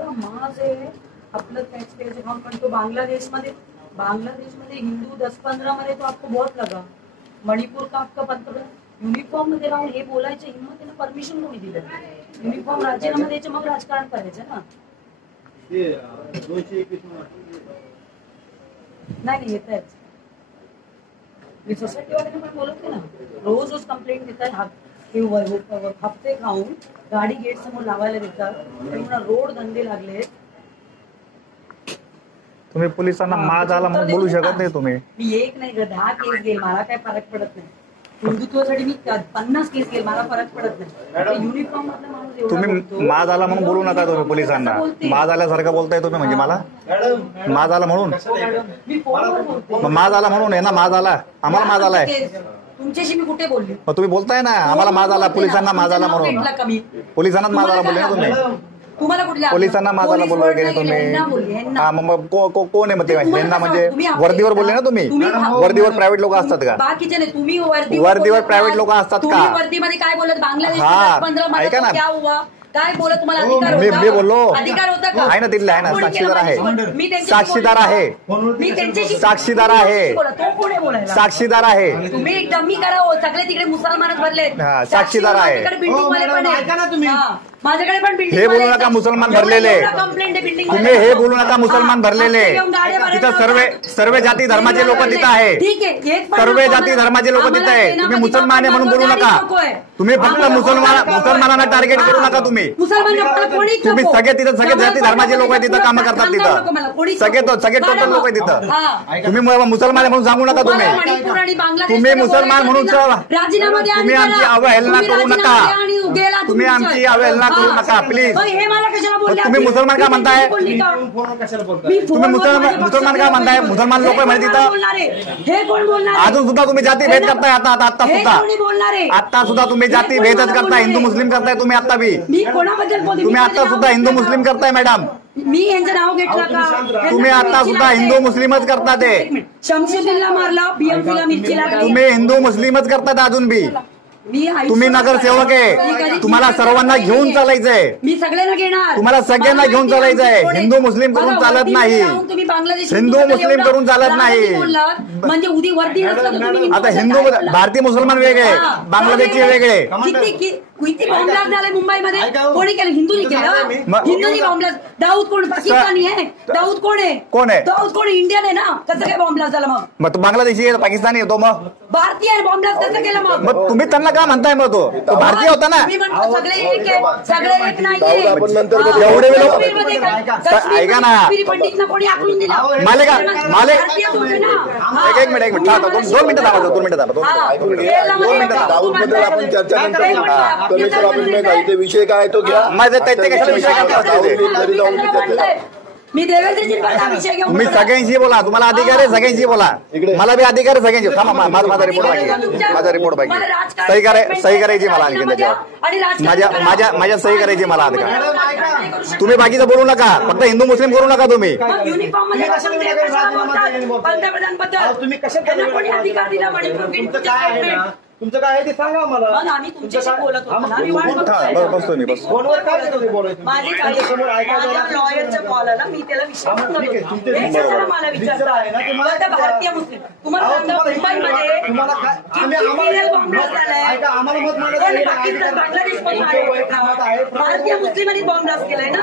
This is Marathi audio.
इतका माज आहे आपलं टैक्स पेयर अकाउंट, पण तो बांग्लादेश में हिंदू 10-15 मध्ये तो आपको बहुत लगा। मणिपुर का आपका पंतप्रधान युनिफॉर्म मध्ये राहून हे बोलायचं हिंमतीने परमिशन कोणी दिलं? युनिफॉर्म राजीनामा द्यायचं मग राजकारण करायचं ना। नाही येत आहे मी सोसायटीवाल्याने पण बोलत ना, रोज कंप्लेंट देतात, हप्ते खाऊन गाडी गेट समोर लावायला देतात, रोड धंदे लागले। तुम्ही पोलिसांना माज आला म्हणून बोलू शकत नाही तुम्ही। मी एक नाही 10 केस घेईल, मला काय फरक पडत नाही। हिंदुत्वासाठी मी 50 केस घेईल, मला फरक पडत नाही। युनिफॉर्म मधला माणूस तुम्ही माज आला म्हणून बोलू नका तुम्ही पोलिसांना। माज आल्यासारखं बोलताय तुम्ही म्हणजे मला माज आला म्हणून? मी फोनवर बोलते। माज आला म्हणून आहे ना, माज आला आम्हाला माज आलाय। तुमच्याशी मी कुठे बोलली? तुम्ही बोलताय ना आम्हाला माज आला, पोलिसांना माज आला म्हणून। पोलिसांनाच माज आला बोलले ना तुम्ही? तुम्हाला कुठल्या पोलिसांना माज आला बोललो की तुम्ही? हा मग कोण आहे मग ते? यांना म्हणजे वर्दीवर बोलले ना तुम्ही? वर्दीवर प्रायव्हेट लोक असतात का? बाकीचे नाही, तुम्ही वर्दीवर प्रायव्हेट लोक असतात का? वर्दीमध्ये काय बोलत? बांगलादेश ऐका ना, काय बोलत? तुम्हाला अधिकार होता? मी बोललो अधिकार होता का? आहे ना, तिथले आहे ना, साक्षीदार आहे, साक्षीदार आहे, मी त्यांच्याशी साक्षीदार आहे, तो कोण आहे बोलायला? साक्षीदार आहे। तुम्ही एक डम्मी करा हो, सगळे तिकडे मुसलमानच भरले। साक्षीदार आहे। माझ्याकडे पण बिल्डिंग हे बोलू नका मुसलमान भरलेले, कंप्लेंट आहे बिल्डिंग। तुम्ही हे बोलू नका मुसलमान भरलेले। तिथं सर्व जाती धर्माचे लोक तिथं आहे, ठीक आहे, सर्व जाती धर्माचे लोक तिथं आहे। तुम्ही मुसलमान आहे म्हणून बोलू नका, तुम्ही फक्त मुसलमानांना टार्गेट करू नका। तुम्ही सगळे तिथं सगळे जाती धर्माचे लोक आहे तिथं काम करतात, तिथं सगळे टोटल लोक आहे तिथं। तुम्ही मुसलमान आहे म्हणून सांगू नका तुम्ही मुसलमान म्हणून तुम्ही आमची अवहेलना करू नका, तुम्ही आमची अवहेलना करू नका प्लीज। तुम्ही मुसलमान का म्हणताय? तुम्ही मुसलमान का म्हणताय? मुसलमान लोक म्हणजे तिथं अजून सुद्धा तुम्ही जाती भेद करताय। आता सुद्धा तुम्ही जाती भेदच करताय, हिंदू मुस्लिम करताय तुम्ही। आता बी तुम्ही आता सुद्धा हिंदू मुस्लिम करताय मॅडम। मी यांचं नाव घेतलं का? तुम्ही आता सुद्धा हिंदू मुस्लिमच करता ते। शमशुद्दीनला मारलं, बीएमसीला मिरची लागली, तुम्ही हिंदू मुस्लिमच करतात अजून बी। तुम्ही नगरसेवक आहे, तुम्हाला सर्वांना घेऊन चालायचंय। मी सगळ्यांना घेणार, तुम्हाला सगळ्यांना घेऊन चालायचंय। हिंदू मुस्लिम करून चालत नाही, हिंदू मुस्लिम करून चालत नाही। म्हणजे उदी वर्दी आता हिंदू भारतीय मुसलमान वेगळे, बांगलादेशचे वेगळे। किती बॉम्बलास्ट झालाय मुंबईमध्ये? कोणी केलं? हिंदूनी केलं? हिंदूनी बॉम्बलास्ट? दाऊद कोण? पाकिस्तानी आहे? दाऊद कोण आहे? कोण आहे? दाऊद कोण? इंडियन आहे ना, कसं काय बॉम्बलास्ट झाला? मग तो बांगलादेशी आहे, पाकिस्तानी येतो, मग भारतीय आहे, बॉम्बलास्ट कसं केलं? मग तुम्ही त्यांना का म्हणताय? मग तो भारतीय होता ना। सगळे एक आहे, सगळे एक नाहीये। एवढे लोक ऐका ना, कोणी आखून दिला? माले एक मिनिट 2 मिनिटं थांबा, 2 मिनिटं थांबा, 2 मिनिटं दाऊद बद्दल आपण चर्चा नंतर कमिशनर ऑफिस में काही ते विषय काय तो घ्या। माझं कशा मी देवेंद्रजींचा विषय घेऊन तुम्ही सगळ्यांशी बोला, तुम्हाला अधिकार आहे सगळ्यांशी बोला, मला बी अधिकार आहे सगळ्यांशी। थांबा, माझा रिपोर्ट बाकी, सही करायची मला आणखी त्याच्यावर, माझ्या सही करायची मला अधिकार। तुम्ही बाकीचं बोलू नका, फक्त हिंदू मुस्लिम करू नका तुम्ही। पंतप्रधान बद्दल तुम्ही कशा अधिकार दिला? तुमचं काय आहे ते सांगा मला। आम्ही तुमच्याशी बोलत होतो, बसतो मी, बस फोनवर काय बोलायचं? माझ्या लॉयरचा कॉल आला, मी त्याला विचारलं, मला विचारलं भारतीय मुस्लिम तुम्हाला मुंबईमध्ये बांगलादेश भारतीय मुस्लिमांनी बॉम्ब ब्लास्ट केलाय ना।